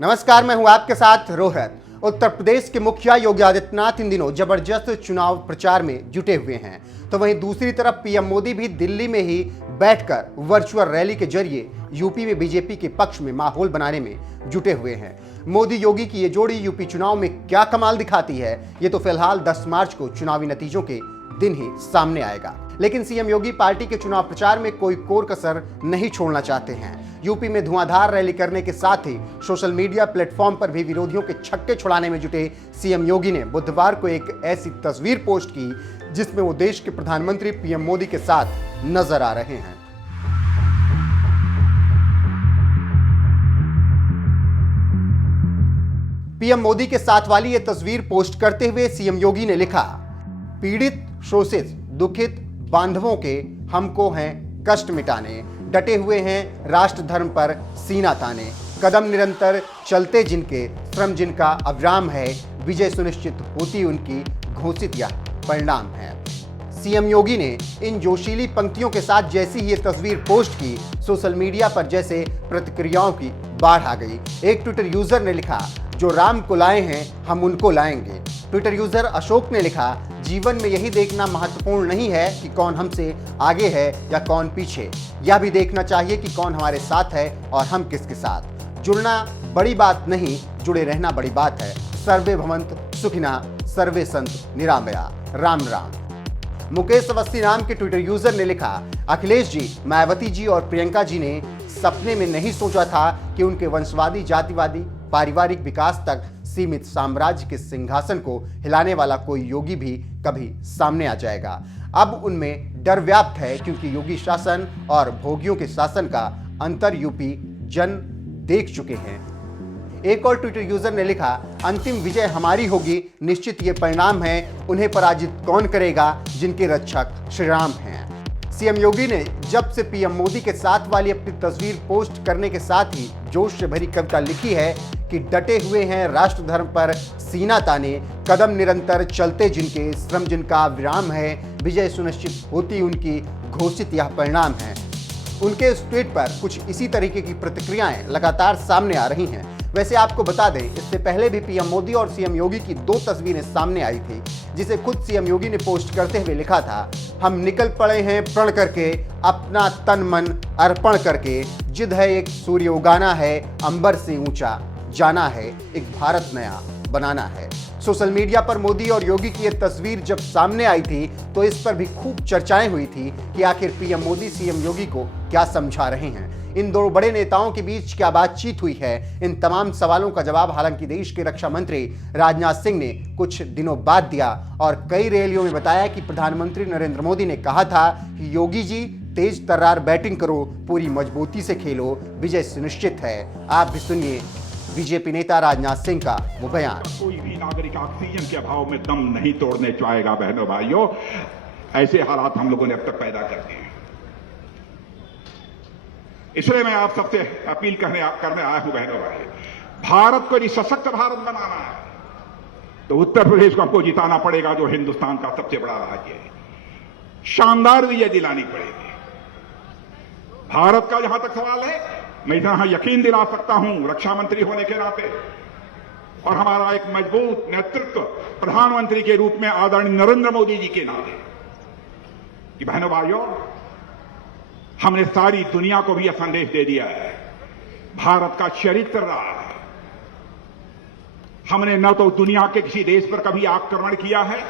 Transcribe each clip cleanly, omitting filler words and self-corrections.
नमस्कार, मैं हूं आपके साथ रोहित। उत्तर प्रदेश के मुखिया योगी आदित्यनाथ इन दिनों जबरदस्त चुनाव प्रचार में जुटे हुए हैं, तो वहीं दूसरी तरफ पीएम मोदी भी दिल्ली में ही बैठकर वर्चुअल रैली के जरिए यूपी में बीजेपी के पक्ष में माहौल बनाने में जुटे हुए हैं। मोदी योगी की ये जोड़ी यूपी चुनाव में क्या कमाल दिखाती है, ये तो फिलहाल 10 मार्च को चुनावी नतीजों के दिन ही सामने आएगा। लेकिन सीएम योगी पार्टी के चुनाव प्रचार में कोई कोर कसर नहीं छोड़ना चाहते हैं। यूपी में धुआंधार रैली करने के साथ ही सोशल मीडिया प्लेटफॉर्म पर भी विरोधियों के छक्के छुड़ाने में जुटे सीएम योगी ने बुधवार को एक ऐसी तस्वीर पोस्ट की जिसमें वो देश के प्रधानमंत्री पीएम मोदी के साथ नजर आ रहे हैं। पीएम मोदी के साथ वाली ये तस्वीर पोस्ट करते हुए सीएम योगी ने लिखा, पीड़ित, शोषित, दुखित बांधवों के हमको हैं कष्ट मिटाने, डटे हुए हैं राष्ट्र धर्म पर सीना ताने, कदम निरंतर चलते जिनके, श्रम जिनका अविराम है, विजय सुनिश्चित होती उनकी, घोषित यह परिणाम है। सीएम योगी ने इन जोशीली पंक्तियों के साथ जैसी ही ये तस्वीर पोस्ट की, सोशल मीडिया पर जैसे प्रतिक्रियाओं की बाढ़ आ गई। एक ट्विटर यूजर ने लिखा, जो राम को लाए हैं हम उनको लाएंगे। ट्विटर यूजर अशोक ने लिखा, जीवन में यही देखना महत्वपूर्ण नहीं है कि कौन हमसे आगे है या कौन पीछे, यह भी देखना चाहिए कि कौन हमारे साथ है और हम किसके साथ। जुड़ना बड़ी बात नहीं, जुड़े रहना बड़ी बात है। सर्वे भवंत सुखिना, सर्वे संत निरामया, राम राम। मुकेश अवस्थी नाम के ट्विटर यूजर ने लिखा, अखिलेश जी, मायावती जी और प्रियंका जी ने सपने में नहीं सोचा था कि उनके वंशवादी, जातिवादी, पारिवारिक विकास तक सीमित साम्राज्य के सिंहासन को हिलाने वाला कोई योगी भी कभी सामने आ जाएगा। अब उनमें डर व्याप्त है क्योंकि योगी शासन और भोगियों के शासन का अंतर यूपी जन देख चुके हैं। एक और ट्विटर यूजर ने लिखा, अंतिम विजय हमारी होगी, निश्चित ये परिणाम है, उन्हें पराजित कौन करेगा जिनके रक्षक श्री राम हैं। सीएम योगी ने जब से पीएम मोदी के साथ वाली अपनी तस्वीर पोस्ट करने के साथ ही जोश से भरी कविता लिखी है कि डटे हुए हैं राष्ट्र धर्म पर सीना ताने, कदम निरंतर चलते जिनके, श्रम जिनका विराम है, विजय सुनिश्चित होती उनकी, घोषित यह परिणाम है। उनके इस ट्वीट पर कुछ इसी तरीके की प्रतिक्रियाएं लगातार सामने आ रही हैं। वैसे आपको बता दें, इससे पहले भी पीएम मोदी और सीएम योगी की 2 तस्वीरें सामने आई थी, जिसे खुद सीएम योगी ने पोस्ट करते हुए लिखा था, हम निकल पड़े हैं प्रण करके, अपना तन मन अर्पण करके, जिद है एक सूर्य उगाना है, अंबर से ऊंचा जाना है, एक भारत नया बनाना है। सोशल मीडिया पर मोदी और योगी की यह तस्वीर जब सामने आई थी तो इस पर भी खूब चर्चाएं हुई थी कि आखिर पीएम मोदी सीएम योगी को क्या समझा रहे हैं। इन 2 बड़े नेताओं के बीच क्या बातचीत हुई है, इन तमाम सवालों का जवाब हालांकि देश के रक्षा मंत्री राजनाथ सिंह ने कुछ दिनों बाद दिया और कई रैलियों में बताया कि प्रधानमंत्री नरेंद्र मोदी ने कहा था कि योगी जी तेज तर्रार बैटिंग करो, पूरी मजबूती से खेलो, विजय सुनिश्चित है। आप भी सुनिए बीजेपी नेता राजनाथ सिंह का वो बयान। कोई भी नागरिक ऑक्सीजन के अभाव में दम नहीं तोड़ने चाहेगा। बहनों भाइयों, ऐसे हालात हम लोगों ने अब तक पैदा कर दिए। इसलिए मैं आप सबसे अपील करने आया हूं। बहनों भाइयों, भारत को यदि सशक्त भारत बनाना है तो उत्तर प्रदेश को हमको जिताना पड़ेगा, जो हिंदुस्तान का सबसे बड़ा राज्य है। शानदार विजय दिलानी पड़ेगी। भारत का जहां तक सवाल है, मैं इतना यकीन दिला सकता हूं रक्षा मंत्री होने के नाते और हमारा एक मजबूत नेतृत्व प्रधानमंत्री के रूप में आदरणीय नरेंद्र मोदी जी के नाते कि बहनों भाइयों, हमने सारी दुनिया को भी यह संदेश दे दिया है, भारत का चरित्र रहा है। हमने न तो दुनिया के किसी देश पर कभी आक्रमण किया है,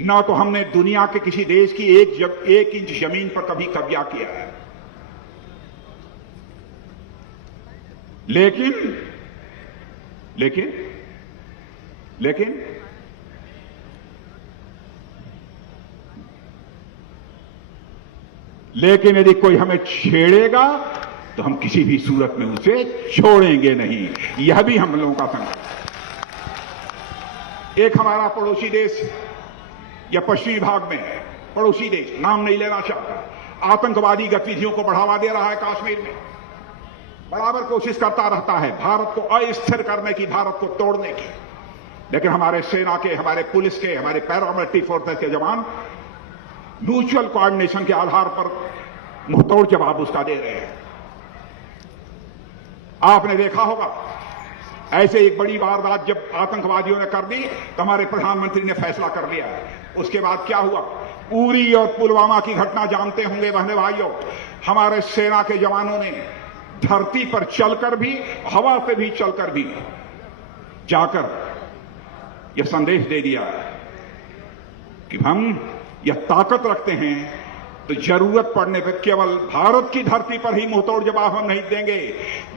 न तो हमने दुनिया के किसी देश की एक इंच जमीन पर कभी कब्जा किया है। लेकिन यदि कोई हमें छेड़ेगा तो हम किसी भी सूरत में उसे छोड़ेंगे नहीं। यह भी हम लोगों का संकल्प है। एक हमारा पड़ोसी देश या पश्चिमी भाग में है, पड़ोसी देश, नाम नहीं लेना चाहता, आतंकवादी गतिविधियों को बढ़ावा दे रहा है। कश्मीर में बराबर कोशिश करता रहता है भारत को अस्थिर करने की, भारत को तोड़ने की। लेकिन हमारे सेना के, हमारे पुलिस के, हमारे पैरामिलिट्री फोर्सेस के जवान म्यूचुअल कोऑर्डिनेशन के आधार पर मुंहतोड़ जवाब उसका दे रहे हैं। आपने देखा होगा ऐसे एक बड़ी वारदात जब आतंकवादियों ने कर दी तो हमारे प्रधानमंत्री ने फैसला कर लिया। उसके बाद क्या हुआ, उरी और पुलवामा की घटना जानते होंगे बहने भाइयों। हमारे सेना के जवानों ने धरती पर चलकर भी, हवा पे भी चलकर भी जाकर यह संदेश दे दिया कि हम यह ताकत रखते हैं तो जरूरत पड़ने पर केवल भारत की धरती पर ही मुंहतोड़ जवाब हम नहीं देंगे,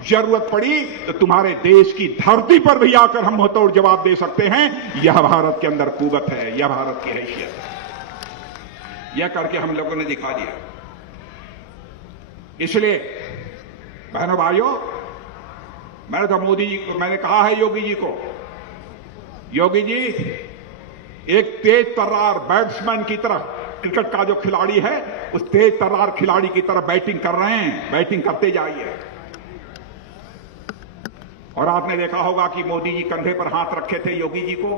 जरूरत पड़ी तो तुम्हारे देश की धरती पर भी आकर हम मुंहतोड़ जवाब दे सकते हैं। यह भारत के अंदर कुवत है, यह भारत की हैसियत है। यह करके हम लोगों ने दिखा दिया। इसलिए बहनों भाइयों, मैंने तो मोदी जी को, मैंने कहा है योगी जी को, योगी जी एक तेज तर्रार बैट्समैन की तरह, क्रिकेट का जो खिलाड़ी है उस तेज तर्रार खिलाड़ी की तरह बैटिंग कर रहे हैं, बैटिंग करते जाइए। और आपने देखा होगा कि मोदी जी कंधे पर हाथ रखे थे योगी जी को,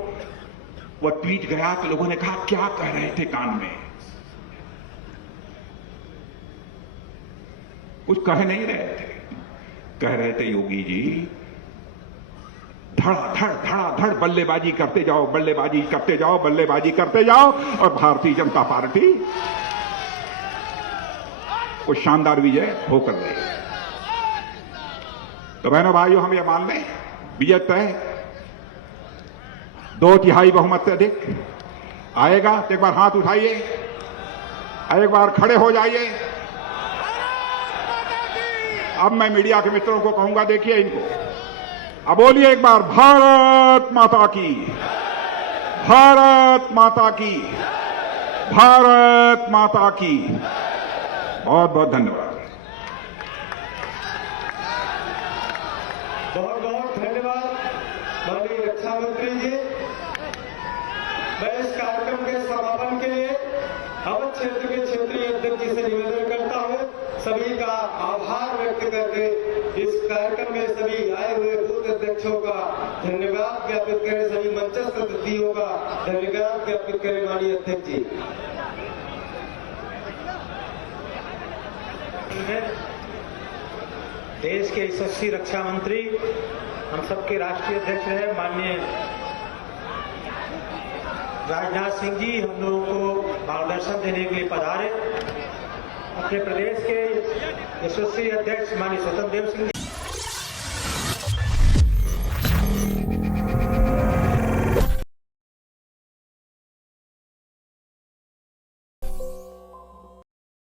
वह ट्वीट गया तो लोगों ने कहा क्या कह रहे थे कान में, कुछ कह नहीं रहे थे, कह रहे थे योगी जी धड़ाधड़ बल्लेबाजी करते जाओ, बल्लेबाजी करते जाओ, बल्लेबाजी करते जाओ और भारतीय जनता पार्टी को शानदार विजय होकर दे। तो बहनों भाइयों, हम ये मान लें विजय तय, 2/3 बहुमत से अधिक आएगा। तो एक बार हाथ उठाइए, एक बार खड़े हो जाइए। अब मैं मीडिया के मित्रों को कहूंगा, देखिए इनको, अब बोलिए एक बार, भारत माता की, भारत माता की, भारत माता की। बहुत बहुत धन्यवाद। बहुत बहुत धन्यवाद माननीय रक्षा मंत्री जी। मैं इस कार्यक्रम के समापन के लिए अवध क्षेत्र के क्षेत्रीय अध्यक्ष जी से निवेदन करता हूं, सभी का आभार व्यक्त करके इस कार्यक्रम में सभी आए हुए बूथ अध्यक्षों का धन्यवाद ज्ञापित करें, सभी मंचस्थ अतिथियों का धन्यवाद ज्ञापित करें माननीय अध्यक्ष जी। देश के यशस्वी रक्षा मंत्री, हम सबके राष्ट्रीय अध्यक्ष रहे माननीय राजनाथ सिंह जी हम लोगों को मार्गदर्शन देने के लिए पधारे। अपने प्रदेश के यशस्वी अध्यक्ष माननीय स्वतंत्र देव सिंह जी।